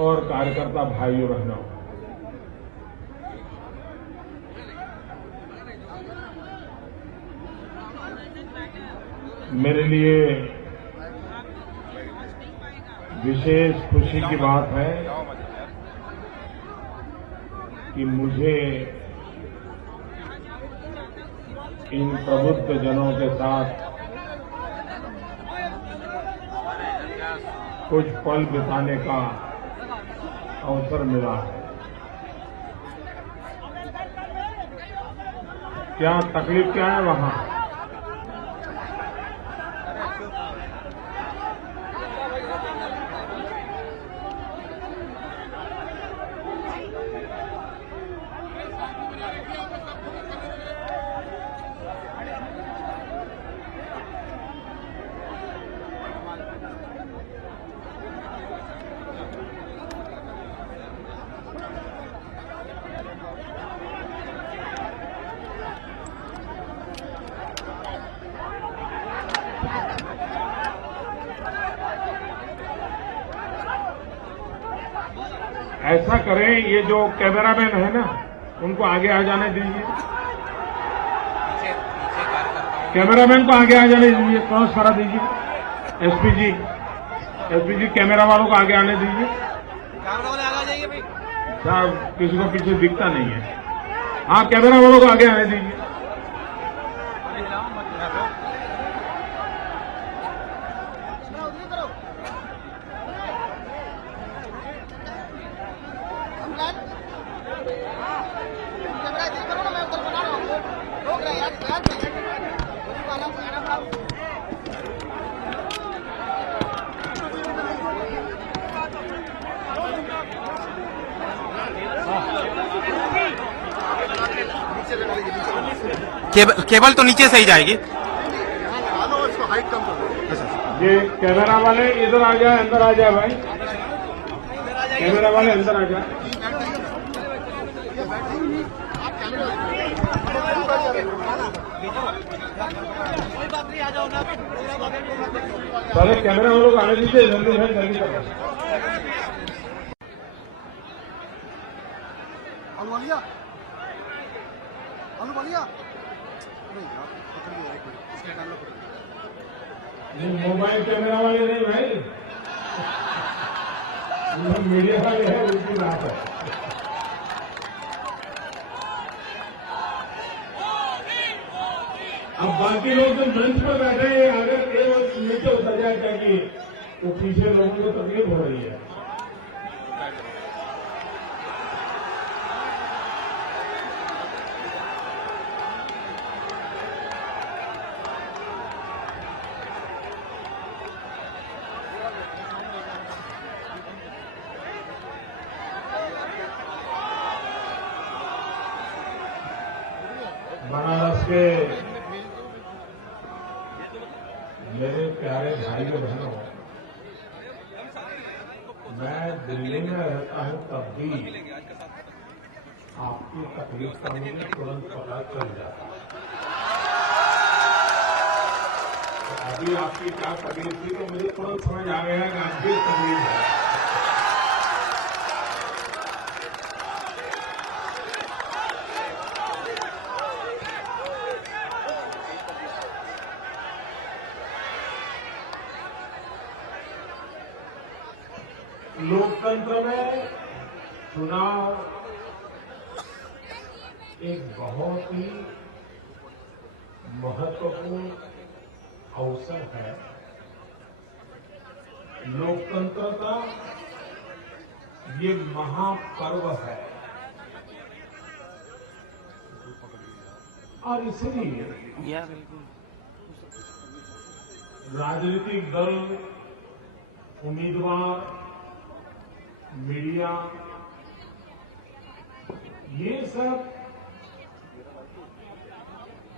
और कार्यकर्ता भाइयों बहनों, मेरे लिए विशेष खुशी की बात है कि मुझे इन प्रबुद्ध जनों के साथ कुछ पल बिताने का अवसर मिला है। क्या तकलीफ क्या है वहां? ऐसा करें, ये जो कैमरामैन है ना, उनको आगे आ जाने दीजिए। कैमरामैन को आगे आ जाने दीजिए, क्रॉस करा दीजिए। एसपी जी कैमरा वालों को आगे आने दीजिए। कैमरा वाले आगे आ जाइए भाई। साहब किसी को पीछे दिखता नहीं है। हाँ, कैमरा वालों को आगे आने दीजिए। केबल तो नीचे से ही जाएगी। ये कैमरा वाले इधर आ जाए, अंदर आ जाए भाई। कैमरा वाले अंदर आ जाए। सारे कैमरा वालों को आने दीजिए, जल्दी है, जल्दी करो। आलू वालिया मोबाइल कैमरा वाले नहीं भाई, मीडिया वाले हैं, उनकी बात है। अब बाकी लोग जो मंच पर बैठे हैं, अगर ये नीचे उतर जाए क्या कि वो पीछे लोगों को तकलीफ हो रही है। बनारस के मेरे प्यारे भाइयों बहनों, मैं दिल्ली में रहता हूं, तब भी आपकी तकलीफ का मुझे तुरंत पता चल जाता है। तो अभी आपकी क्या तकलीफ थी तो मुझे तुरंत समझ आ गया कि आपकी तकलीफ है। लोकतंत्र में चुनाव एक बहुत ही महत्वपूर्ण अवसर है। लोकतंत्र का ये महापर्व है और इसलिए राजनीतिक दल, उम्मीदवार, मीडिया, ये सब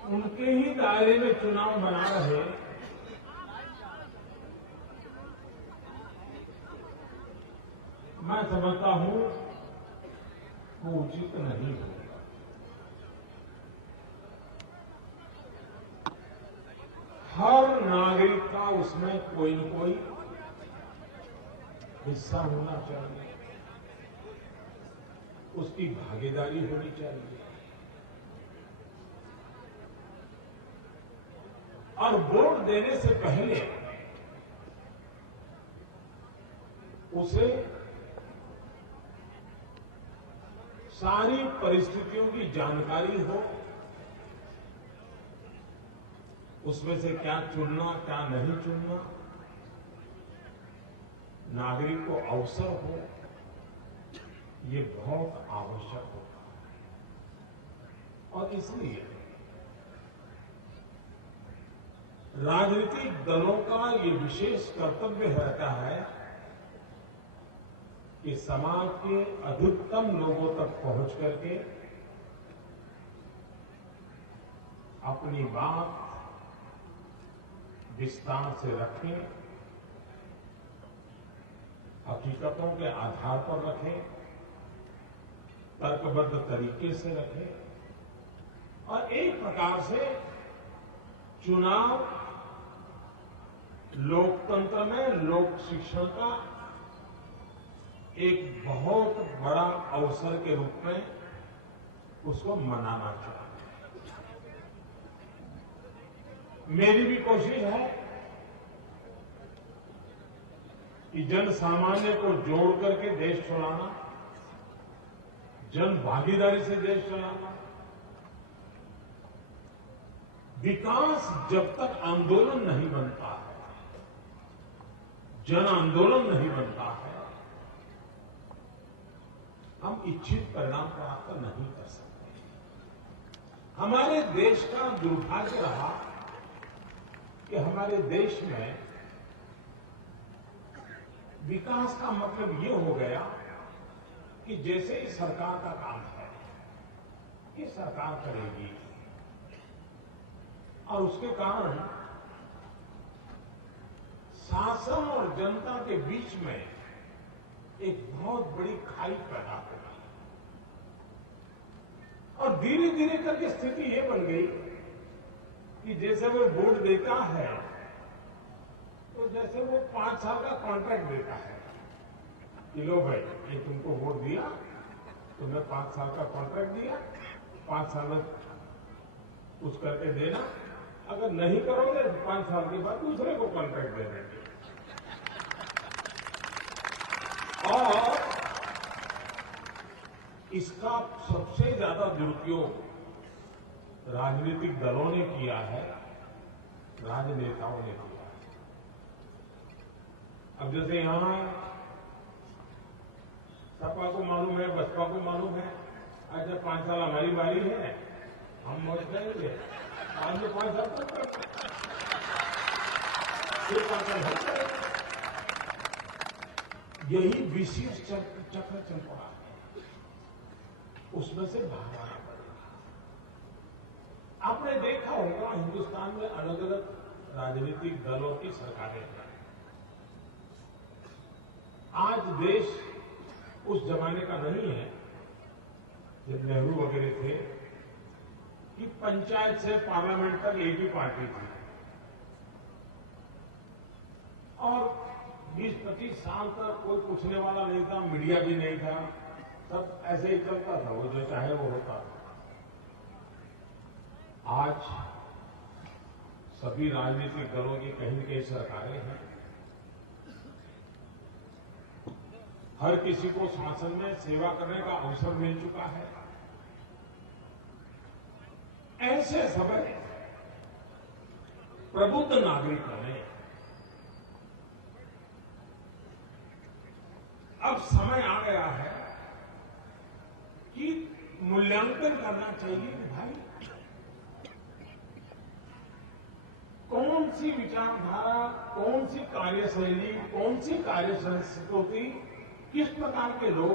उनके ही दायरे में चुनाव बना रहे। मैं समझता हूं वो उचित नहीं है। हर नागरिक का उसमें कोई न कोई हिस्सा होना चाहिए। उसकी भागीदारी होनी चाहिए और वोट देने से पहले उसे सारी परिस्थितियों की जानकारी हो, उसमें से क्या चुनना क्या नहीं चुनना, नागरिक को अवसर हो, ये बहुत आवश्यक होता है। और इसलिए राजनीतिक दलों का ये विशेष कर्तव्य रहता है कि समाज के अधिकतम लोगों तक पहुंच करके अपनी बात विस्तार से रखें, हकीकतों के आधार पर रखें, तर्कबद्ध तरीके से रखें और एक प्रकार से चुनाव लोकतंत्र में लोक शिक्षण का एक बहुत बड़ा अवसर के रूप में उसको मनाना चाहिए। मेरी भी कोशिश है कि जन सामान्य को जोड़ करके देश चलाना, जन भागीदारी से देश चलाना। विकास जब तक आंदोलन नहीं बनता है, जन आंदोलन नहीं बनता है, हम इच्छित परिणाम प्राप्त नहीं कर सकते। हमारे देश का दुर्भाग्य रहा कि हमारे देश में विकास का मतलब ये हो गया कि जैसे ही सरकार का काम है, ये सरकार करेगी और उसके कारण शासन और जनता के बीच में एक बहुत बड़ी खाई पैदा हो गई और धीरे धीरे करके स्थिति ये बन गई कि जैसे वो वोट देता है तो जैसे वो 5 साल का कॉन्ट्रैक्ट देता है कि लो भाई, ये तुमको वोट दिया, तुम्हें 5 साल का कॉन्ट्रैक्ट दिया, 5 साल में कुछ करके देना, अगर नहीं करोगे तो 5 साल के बाद दूसरे को कॉन्ट्रैक्ट दे देंगे। और इसका सबसे ज्यादा दुरुपयोग राजनीतिक दलों ने किया है, राजनेताओं ने किया है। अब जैसे यहां सपा को मालूम है, बसपा को मालूम है, आज जब 5 साल हमारी बारी है, हम मौज करेंगे, आज जो 5 साल तक फिर 5 साल हट करेंगे। यही विशेष चक्र चल पड़ा है, उसमें से बाहर आना पड़ेगा। आपने देखा होगा हिंदुस्तान में अलग अलग राजनीतिक दलों की सरकारें हैं। आज देश उस जमाने का नहीं है जब नेहरू वगैरह थे कि पंचायत से पार्लियामेंट तक एक ही पार्टी थी और 20-25 साल तक कोई पूछने वाला नहीं था, मीडिया भी नहीं था, सब ऐसे ही चलता था, वो जो चाहे वो होता था। आज सभी राजनीतिक दलों की कहीं न कहीं सरकारें हैं, हर किसी को शासन में सेवा करने का अवसर मिल चुका है। ऐसे समय प्रबुद्ध नागरिकों ने अब समय आ गया है कि मूल्यांकन करना चाहिए कि भाई कौन सी विचारधारा, कौन सी कार्यशैली, कौन सी कार्य संस्कृति, किस प्रकार के लोग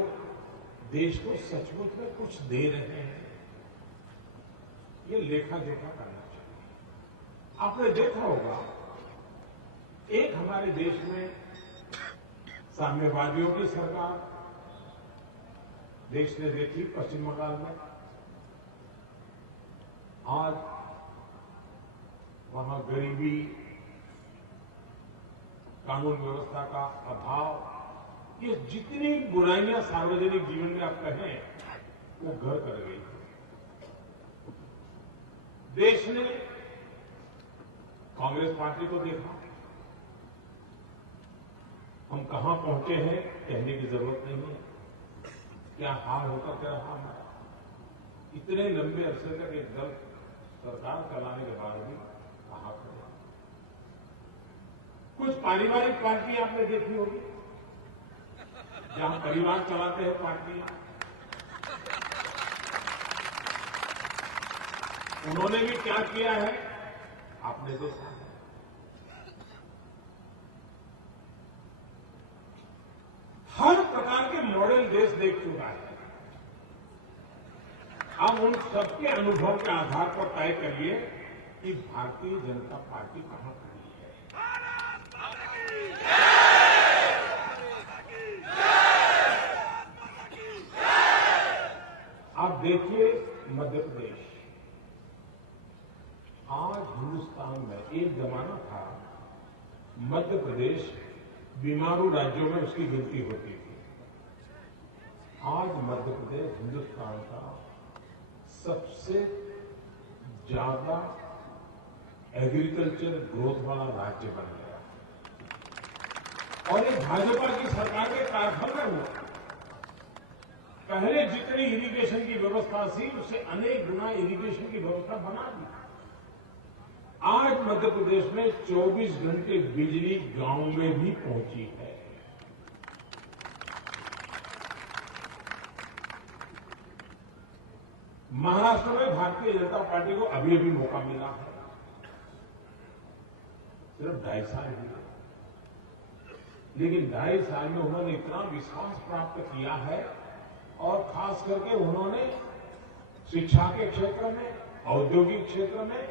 देश को सचमुच में कुछ दे रहे हैं, ये लेखा जोखा करना चाहिए। आपने देखा होगा एक हमारे देश में साम्यवादियों की सरकार देश ने देखी पश्चिम बंगाल में, आज वहां गरीबी, कानून व्यवस्था का अभाव, ये जितनी बुराइयां सार्वजनिक जीवन में आप कहें वो घर कर गई। देश ने कांग्रेस पार्टी को देखा, हम कहां पहुंचे हैं कहने की जरूरत नहीं है, क्या हाल होकर के रहा हमारा। इतने लंबे अरसे तक एक दल सरकार चलाने के बाद भी कहां खड़े। कुछ पारिवारिक पार्टी आपने देखी होगी, जहां परिवार चलाते हैं पार्टियां, उन्होंने भी क्या किया है आपने देखा है। हर प्रकार के मॉडल देश देख चुका है। अब उन सबके अनुभव के आधार पर तय करिए कि भारतीय जनता पार्टी कहां खड़ी है। आप देखिए मध्य प्रदेश, आज हिंदुस्तान में एक जमाना था मध्य प्रदेश बीमारू राज्यों में उसकी गिनती होती थी। आज मध्य प्रदेश हिंदुस्तान का सबसे ज्यादा एग्रीकल्चर ग्रोथ वाला राज्य बन गया, और ये भाजपा की सरकार के कारखाने में हुआ। पहले जितनी इरिगेशन की व्यवस्था थी उससे अनेक गुना इरिगेशन की व्यवस्था बना दी। आज मध्य प्रदेश में 24 घंटे बिजली गांव में भी पहुंची है। महाराष्ट्र में भारतीय जनता पार्टी को अभी अभी मौका मिला है, सिर्फ 2.5 साल हुए, लेकिन 2.5 साल में उन्होंने इतना विश्वास प्राप्त किया है, और खास करके उन्होंने शिक्षा के क्षेत्र में, औद्योगिक क्षेत्र में,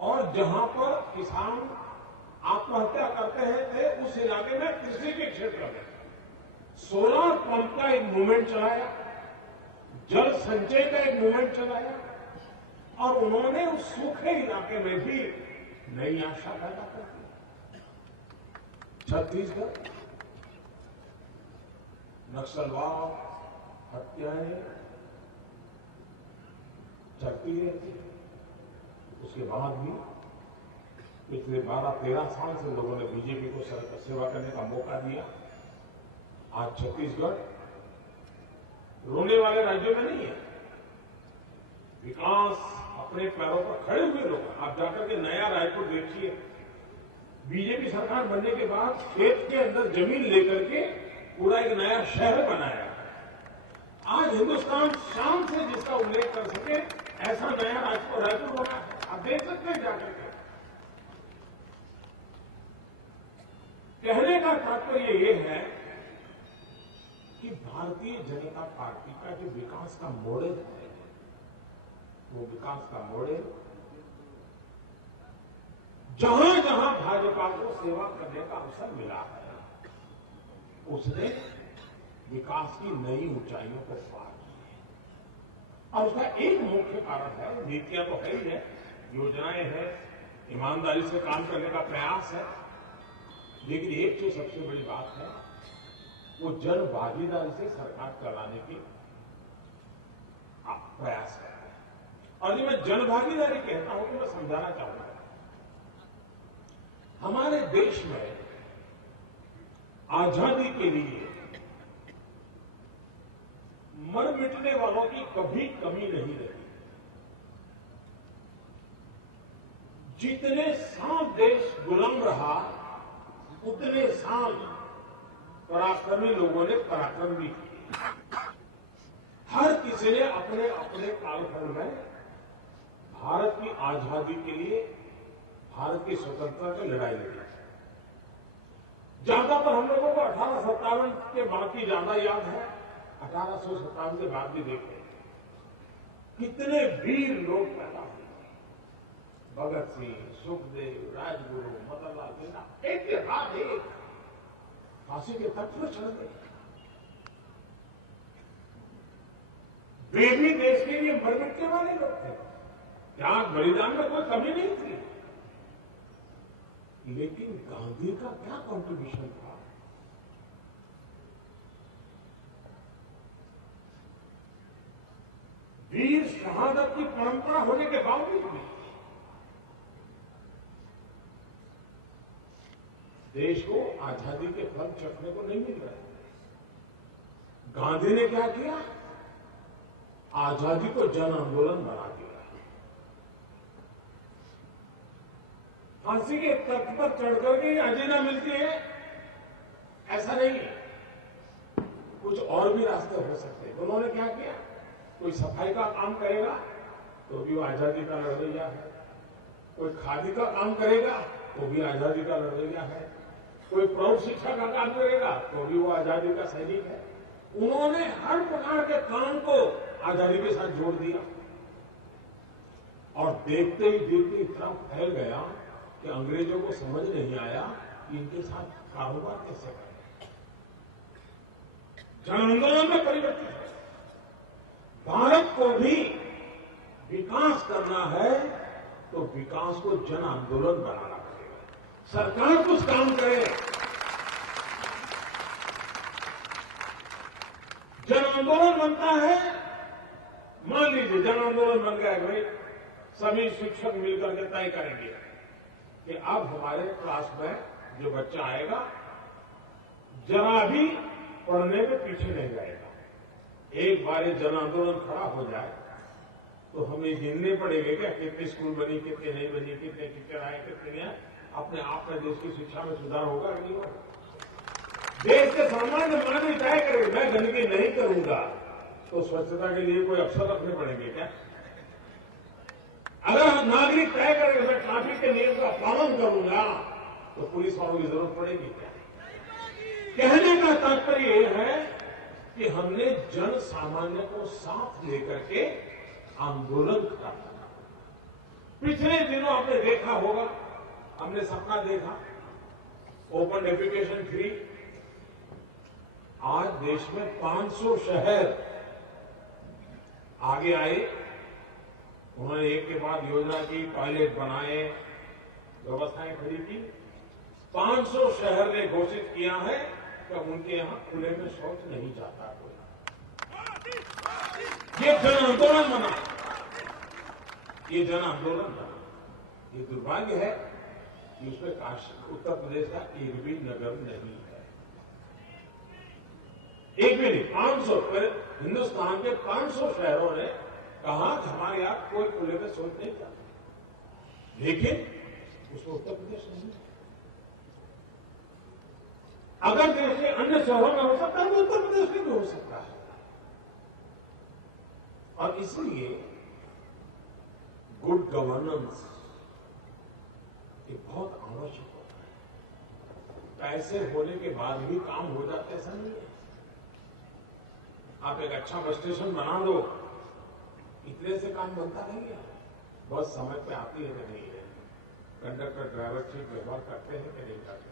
और जहां पर किसान आत्महत्या करते थे उस इलाके में कृषि के क्षेत्र में सोलर पंप का एक मूवमेंट चलाया, जल संचय का एक मूवमेंट चलाया, और उन्होंने उस सूखे इलाके में भी नई आशा पैदा कर दी। छत्तीसगढ़ नक्सलवाद, हत्याएं चलती रहती, उसके बाद भी पिछले 12-13 साल से लोगों ने बीजेपी को सेवा करने का मौका दिया। आज छत्तीसगढ़ रोने वाले राज्यों में नहीं है, विकास अपने पैरों पर खड़े हुए लोग। आप जाकर के नया रायपुर देखिए, बीजेपी सरकार बनने के बाद खेत के अंदर जमीन लेकर के पूरा एक नया शहर बनाया। आज हिंदुस्तान शान से जिसका उल्लेख कर सके ऐसा नया रायपुर बना है, आप देख सकते हैं जाकर के। कहने का तात्पर्य ये है कि भारतीय जनता पार्टी का जो विकास का मॉडल है, वो विकास का मॉडल जहां जहां भाजपा को सेवा करने का अवसर मिला है, उसने विकास की नई ऊंचाइयों को पार की है। और उसका एक मुख्य कारण है, नीतियां तो है ही है, योजनाएं हैं, ईमानदारी से काम करने का प्रयास है, लेकिन एक जो सबसे बड़ी बात है वो जन भागीदारी से सरकार चलाने की प्रयास कर रहे हैं। और जब मैं जन भागीदारी कहता हूं तो मैं समझाना चाहूंगा, हमारे देश में आजादी के लिए मर मिटने वालों की कभी कमी नहीं रही। जितने साल देश गुलाम रहा, उतने साल पराक्रमी लोगों ने पराक्रम भी किए। हर किसी ने अपने अपने कालखंड में भारत की आजादी के लिए, भारत की स्वतंत्रता की लड़ाई लड़ी। ज्यादातर हम लोगों को 1857 के बाद की ज्यादा याद है, 1857 के बाद भी देखें कितने वीर लोग पैदा हुए। भगत सिंह, सुखदेव, राजगुरु, मदन लाल जिन्ना एक के बाद एक फांसी के तट पर चढ़ गए। वे भी देश के लिए मर मिटने वाले लोग थे, त्याग बलिदान में कोई कमी नहीं थी। लेकिन गांधी का क्या कंट्रीब्यूशन था? वीर शहादत की परंपरा होने के बावजूद भी देश को आजादी के फल चखने को नहीं मिल रहे। गांधी ने क्या किया? आजादी को जन आंदोलन बना दिया। फांसी के तख्त पर चढ़कर के आजीना मिलती है, ऐसा नहीं है। कुछ और भी रास्ते हो सकते हैं। उन्होंने क्या किया? कोई सफाई का काम करेगा तो भी वो आजादी का लड़वैया है, कोई खादी का काम करेगा तो भी आजादी का लड़वैया है, कोई प्रौढ़ शिक्षा का काम करेगा तो भी वो आजादी का सैनिक है। उन्होंने हर प्रकार के काम को आजादी के साथ जोड़ दिया और देखते ही देखते इतना फैल गया कि अंग्रेजों को समझ नहीं आया कि इनके साथ कारोबार कैसे करें। जन आंदोलन में परिवर्तन है। भारत को भी विकास करना है तो विकास को जन आंदोलन बनाना पड़ेगा। सरकार कुछ काम करे, जन आंदोलन बनता है। मान लीजिए जन आंदोलन बन गया भाई, सभी शिक्षक मिलकर के तय करेंगे कि अब हमारे क्लास में जो बच्चा आएगा जरा भी पढ़ने में पीछे नहीं जाएगा। एक बार ये जन आंदोलन खड़ा हो जाए तो हमें गिनने पड़ेगा क्या कितनी स्कूल बनी, कितने नहीं बनी, कितने टीचर आए, कितने नहीं आए। अपने आप में देश की शिक्षा में सुधार होगा कि नहीं होगा? देश के सामान्य नागरिक तय करेंगे मैं गंदगी नहीं करूंगा तो स्वच्छता के लिए कोई अफसर रखने पड़ेंगे क्या? अगर हम नागरिक तय करेंगे मैं ट्रैफिक के नियम का पालन करूंगा तो पुलिस वालों की जरूरत पड़ेगी क्या? कहने का तात्पर्य यह है कि हमने जन सामान्य को साथ लेकर के आंदोलन खड़ा किया। पिछले दिनों आपने देखा होगा, हमने सपना देखा ओपन डेफिकेशन फ्री। आज देश में 500 शहर आगे आए, उन्होंने एक के बाद योजना की, टॉयलेट बनाए, व्यवस्थाएं खड़ी की। 500 शहर ने घोषित किया है कि उनके यहां खुले में शौच नहीं जाता कोई। ये जन आंदोलन बना, ये जन आंदोलन बना। ये दुर्भाग्य है कि उसमें उत्तर प्रदेश का एक भी नगर नहीं है, एक भी नहीं। 500 हिंदुस्तान के 500 शहरों ने कहा कि हमारे यहां कोई खुले में शौच नहीं जाता, लेकिन उसमें उत्तर प्रदेश नहीं है। अगर देश के अन्य शहरों में हो सकता है तो उत्तर प्रदेश में भी हो सकता है। और इसलिए गुड गवर्नेंस ये बहुत आवश्यक होता है। पैसे होने के बाद भी काम हो जाते ऐसा नहीं है। आप एक अच्छा बस स्टेशन बना दो, इतने से काम बनता नहीं है। बस समय पे आती है कि नहीं है, कंडक्टर ड्राइवर ठीक व्यवहार करते हैं कि नहीं करते,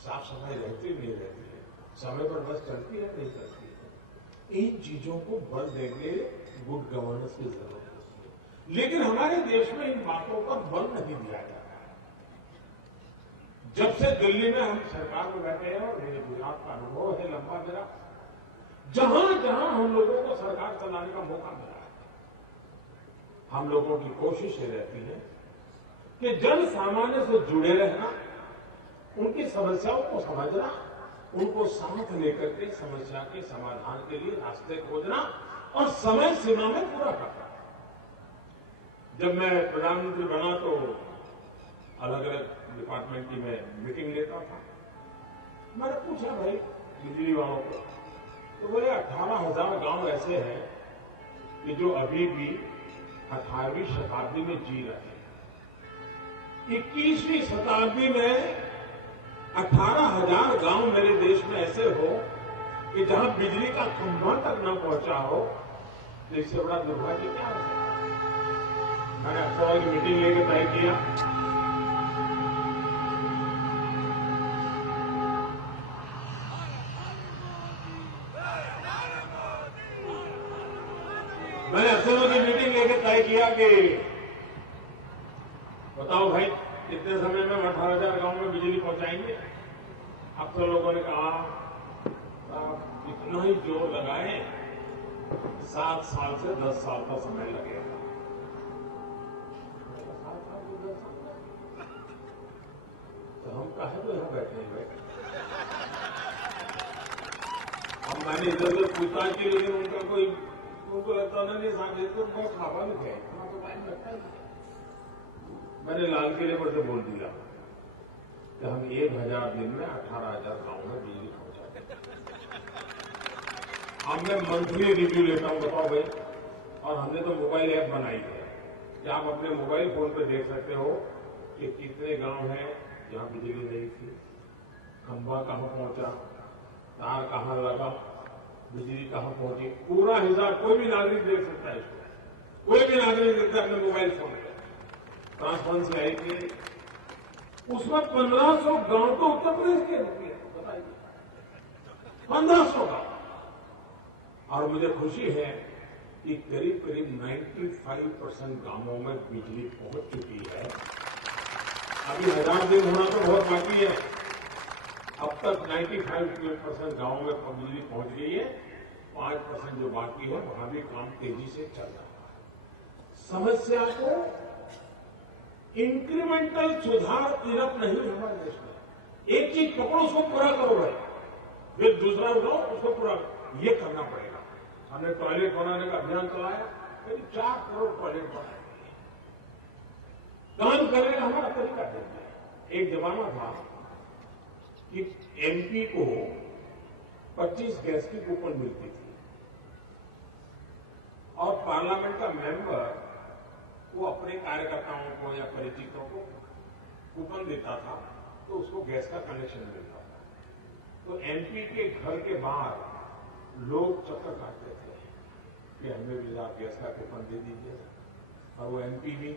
साफ सफाई रहती नहीं रहती है, समय पर बस चलती है नहीं चलती है। इन चीजों को बल देंगे गुड गवर्नेंस की जरूरत है। लेकिन हमारे देश में इन बातों पर बल नहीं दिया जाता है। जब से दिल्ली में हम सरकार में बैठे हैं और मेरे गुजरात का अनुभव है लंबा मेरा, जहां जहां हम लोगों को सरकार चलाने का मौका मिला है, हम लोगों की कोशिश ये रहती है कि जन सामान्य से जुड़े रहना, उनकी समस्याओं को समझना, उनको साथ लेकर के समस्या के समाधान के लिए रास्ते खोजना और समय सीमा में पूरा करना। जब मैं प्रधानमंत्री बना तो अलग अलग डिपार्टमेंट की मैं मीटिंग लेता था। मैंने पूछा भाई बिजली वालों को, तो बोले 18,000 गांव ऐसे हैं कि जो अभी भी 18वीं शताब्दी में जी रहे हैं। 21वीं शताब्दी में 18,000 गांव मेरे देश में ऐसे हो कि जहां बिजली का खंभा तक न पहुंचा हो, तो इससे बड़ा दुर्भाग्य क्या हो सकता है? मैंने अफसरों की मीटिंग लेकर तय किया कि बताओ भाई कितने समय में 18,000 गांव में बिजली पहुंचाएंगे? अब तो लोगों ने कहा इतना ही जोर लगाए 7 साल से 10 साल का समय लगेगा। 7 साल से 10 साल तो हम काहे तो यहां बैठे हैं? अब मैंने इधर उधर पूछताछ की, लेकिन उनका कोई, उनको लगता नहीं साहब ये तो बहुत स्वाभाविक है, इतना तो टाइम लगता ही है। मैंने लाल किले पर से बोल दिया कि हम 1000 दिन में 18,000 गांव में बिजली पहुंचा देंगे। अब मैं मंथली रिव्यू लेता हूं, बताओ भाई। और हमने तो मोबाइल ऐप बनाई है कि आप अपने मोबाइल फोन पे देख सकते हो कि कितने गांव हैं जहां बिजली नहीं थी, खंभा कहां पहुंचा, तार कहां लगा, बिजली कहां पहुंची, पूरा हिसाब कोई भी नागरिक देख सकता है इसको। कोई भी नागरिक देखता है अपने मोबाइल फोन पे। ट्रांसपेरेंसी आई थी, उसमें 1500 गांव तो उत्तर प्रदेश के हैं, बताइए 1500 गांव। और मुझे खुशी है कि करीब करीब 95% गांवों में बिजली पहुंच चुकी है। अभी 1000 दिन होना तो बहुत बाकी है। अब तक 95% गांवों में बिजली पहुंच गई है। 5% जो बाकी है वहां भी काम तेजी से चल रहा है। समस्या को इंक्रीमेंटल सुधार इनफ नहीं है हमारे देश में। एक चीज पकड़ो, उसको पूरा करो भाई, फिर दूसरा उठाओ, उसको पूरा, ये करना पड़ेगा। हमने टॉयलेट बनाने का अभियान चलाया, करीब 4 करोड़ टॉयलेट बनाए। काम करने का हमारा तरीका है। एक जमाना था कि एमपी को 25 गैस की कूपन मिलती थी और पार्लियामेंट का मेंबर वो अपने कार्यकर्ताओं को या परिचितों को कूपन देता था तो उसको गैस का कनेक्शन मिलता था। तो एमपी के घर के बाहर लोग चक्कर काटते थे कि हमें भी आप गैस का कूपन दे दीजिए। और वो एमपी भी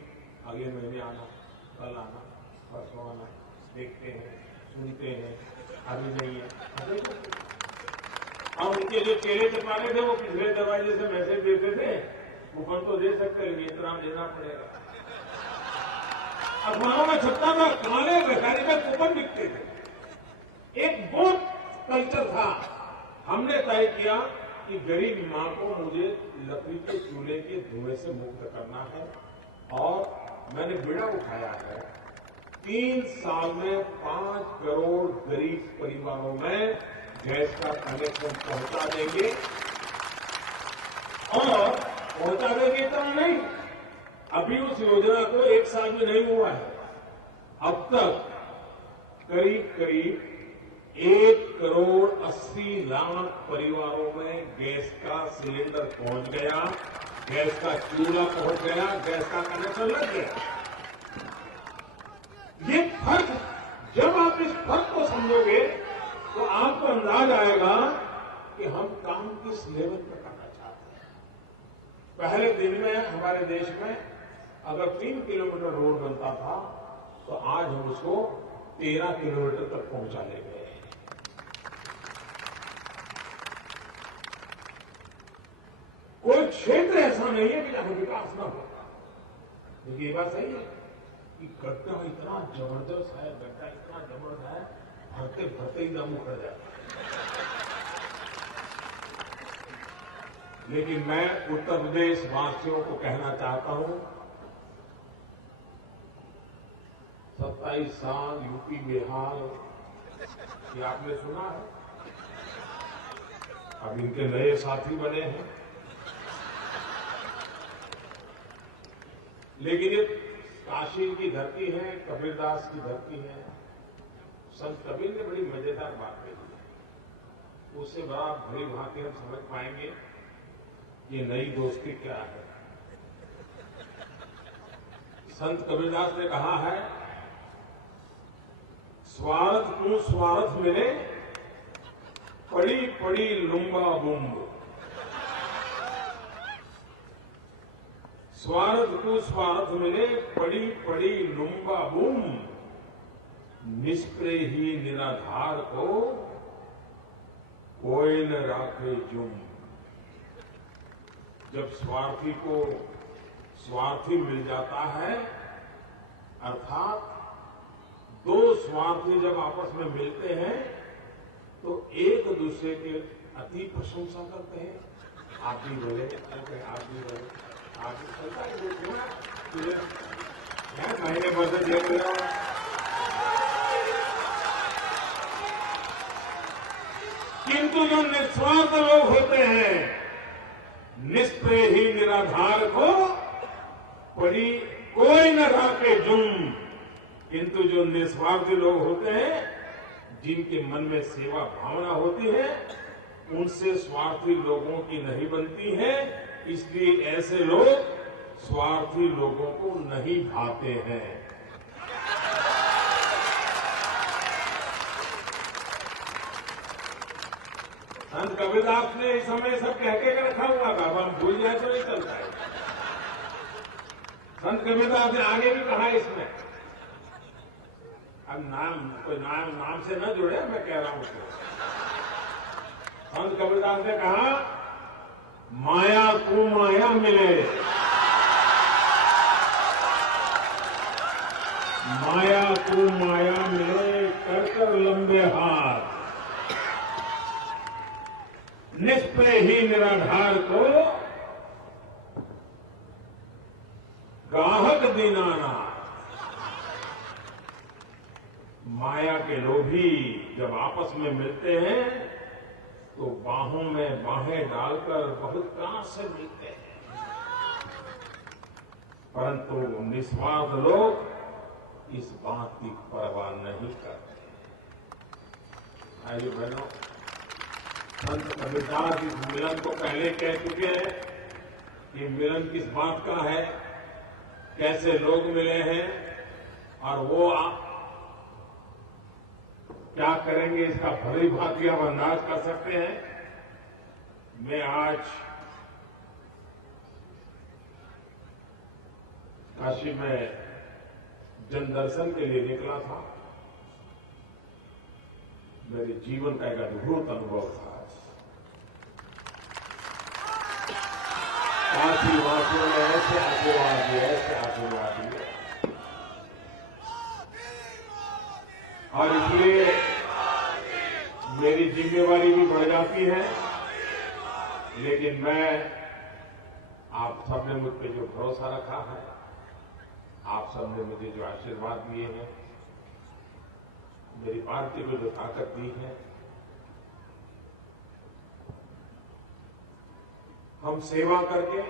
अगले महीने आना, कल आना, परसों आना, देखते हैं, सुनते हैं, अभी नहीं है। और उनके जो चेहरे चपाने थे वो पिछले दरवाजे से मैसेज देते थे, कूपन तो दे सकते हैं, इतना देना पड़ेगा। अखबारों में छपता था, काले बेकारी में कूपन बिकते थे। एक बहुत कल्चर था। हमने तय किया कि गरीब मां को मुझे लकड़ी के चूल्हे के धुएं से मुक्त करना है और मैंने बीड़ा उठाया है 3 साल में 5 करोड़ गरीब परिवारों में गैस का कनेक्शन पहुंचा देंगे। और पहुंचा देंगे इतना नहीं, अभी उस योजना को 1 साल में नहीं हुआ है। अब तक करीब करीब 1 करोड़ 80 लाख परिवारों में गैस का सिलेंडर पहुंच गया, गैस का चूल्हा पहुंच गया, गैस का कनेक्शन लग गया। ये फर्क, जब आप इस फर्क को समझोगे तो आपको अंदाज आएगा कि हम काम किस लेवल पर करना चाहते हैं। पहले दिन में हमारे देश में अगर 3 किलोमीटर रोड बनता था तो आज हम उसको 13 किलोमीटर तक पहुंचा ले गए। कोई क्षेत्र ऐसा नहीं है कि जहां विकास न हो। देखिए ये बात सही है कि गड्ढा इतना जबरदस्त है, गड्ढा इतना जबरदस्त है, भरते भरते ही दम उखड़ जाता है। लेकिन मैं उत्तर प्रदेश वासियों को कहना चाहता हूं, 27 साल यूपी बिहार, ये आपने सुना है। अब इनके नए साथी बने हैं, लेकिन ये काशी की धरती है, कबीरदास की धरती है। संत कबीर ने बड़ी मजेदार बात कही है, उससे बड़ा भली भांति हम समझ पाएंगे ये नई दोस्ती क्या है। संत कबीरदास ने कहा है, स्वार्थ को स्वार्थ मिले, पड़ी पड़ी लुम्बा बुम्ब। स्वार्थ को स्वार्थ मिले, पड़ी पड़ी लुम्बा बुम। निष्प्रेय ही निराधार को कोई न राखे जुम। जब स्वार्थी को स्वार्थी मिल जाता है, अर्थात 2 स्वार्थी जब आपस में मिलते हैं तो एक दूसरे के अति प्रशंसा करते हैं, आप भी बोले, आप भी बोले, आप भी चलता है देखो ना, महीने भर से देख रहे हो। किंतु जो निस्वार्थ लोग होते हैं, निष्प्रेय ही निराधार को पड़ी कोई न राखे जुम। किंतु जो निस्वार्थी लोग होते हैं, जिनके मन में सेवा भावना होती है, उनसे स्वार्थी लोगों की नहीं बनती है। इसलिए ऐसे लोग स्वार्थी लोगों को नहीं भाते हैं। संत कबीरदास ने इस समय सब कह के रखा हुआ था, अब हम भूल जाए तो नहीं चलता है। संत कबीरदास ने आगे भी कहा इसमें, अब कोई नाम से न जुड़े, मैं कह रहा हूं तो। संत कबीरदास ने कहा, माया तू माया मिले, माया तू माया मिले, कर कर लंबे हाथ, निष्प्रेय ही निराधार को गाहक दीनाना। माया के लोभी जब आपस में मिलते हैं तो बाहों में बाहें डालकर बहुत कांस से मिलते हैं, परंतु निस्वार्थ लोग इस बात की परवाह नहीं करते। आइए बहनों, संत कबीरदास इस मिलन को पहले कह चुके हैं कि मिलन किस बात का है, कैसे लोग मिले हैं और वो क्या करेंगे, इसका भली भांति हम अंदाज कर सकते हैं। मैं आज काशी में जन दर्शन के लिए निकला था। मेरे जीवन का एक अद्भुत अनुभव था। काशी वासियों ने ऐसे आशीर्वाद दिए, ऐसे आशीर्वाद दिए, और इसलिए मेरी जिम्मेवारी भी बढ़ जाती है। लेकिन मैं, आप सबने मुझ पर जो भरोसा रखा है, आप सबने मुझे जो आशीर्वाद दिए हैं, मेरी पार्टी को जो ताकत दी है, हम सेवा करके,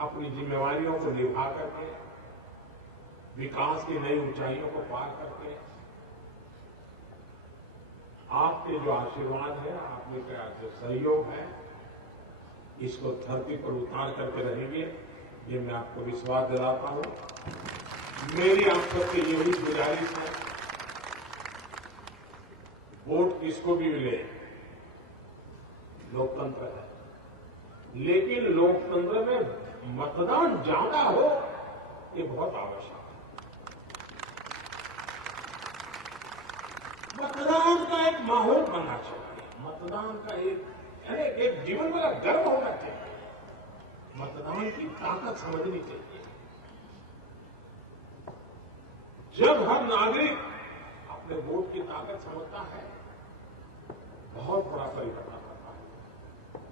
अपनी जिम्मेवारियों को निभा करके, विकास की नई ऊंचाइयों को पार करके, आपके जो आशीर्वाद है, आपके जो सहयोग है, इसको धरती पर उतार करके रहेंगे, ये मैं आपको विश्वास दिलाता हूं। मेरी आप सबसे यही गुजारिश है, वोट किसको भी मिले, लोकतंत्र है, लेकिन लोकतंत्र में मतदान ज्यादा हो, ये बहुत आवश्यक है। मतदान का एक माहौल बनना चाहिए, मतदान का एक जीवन का गर्व होना चाहिए, मतदान की ताकत समझनी चाहिए। जब हर नागरिक अपने वोट की ताकत समझता है, बहुत बड़ा परिवर्तन होता है।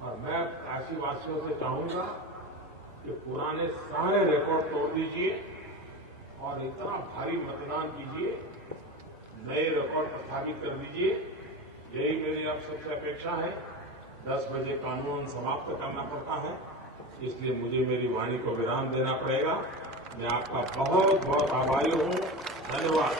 और मैं काशीवासियों से चाहूंगा कि पुराने सारे रिकॉर्ड तोड़ दीजिए और इतना भारी मतदान कीजिए, नए रिकॉर्ड स्थापित कर दीजिए। यही मेरी आप सबसे अपेक्षा है। 10 बजे कानून समाप्त करना पड़ता है, इसलिए मुझे मेरी वाणी को विराम देना पड़ेगा। मैं आपका बहुत बहुत आभारी हूं। धन्यवाद।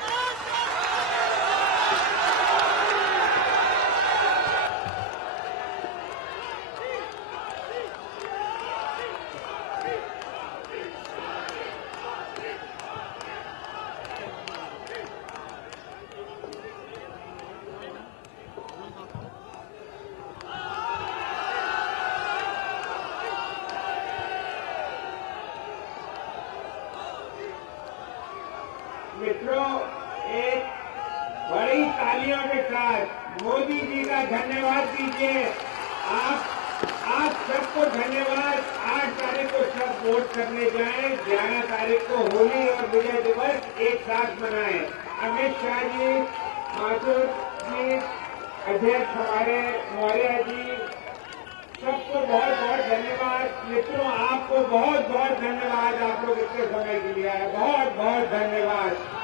मित्रों, एक बड़ी तालियों के साथ मोदी जी का धन्यवाद दीजिए। आप सबको धन्यवाद। 8 तारीख को सब वोट करने जाएं, 11 तारीख को होली और विजय दिवस एक साथ मनाएं। अमित शाह जी, माथुर जी, अध्यक्ष हमारे मौर्य जी, सबको बहुत बहुत धन्यवाद। आप लोग इतने समय के लिए आए, बहुत बहुत धन्यवाद।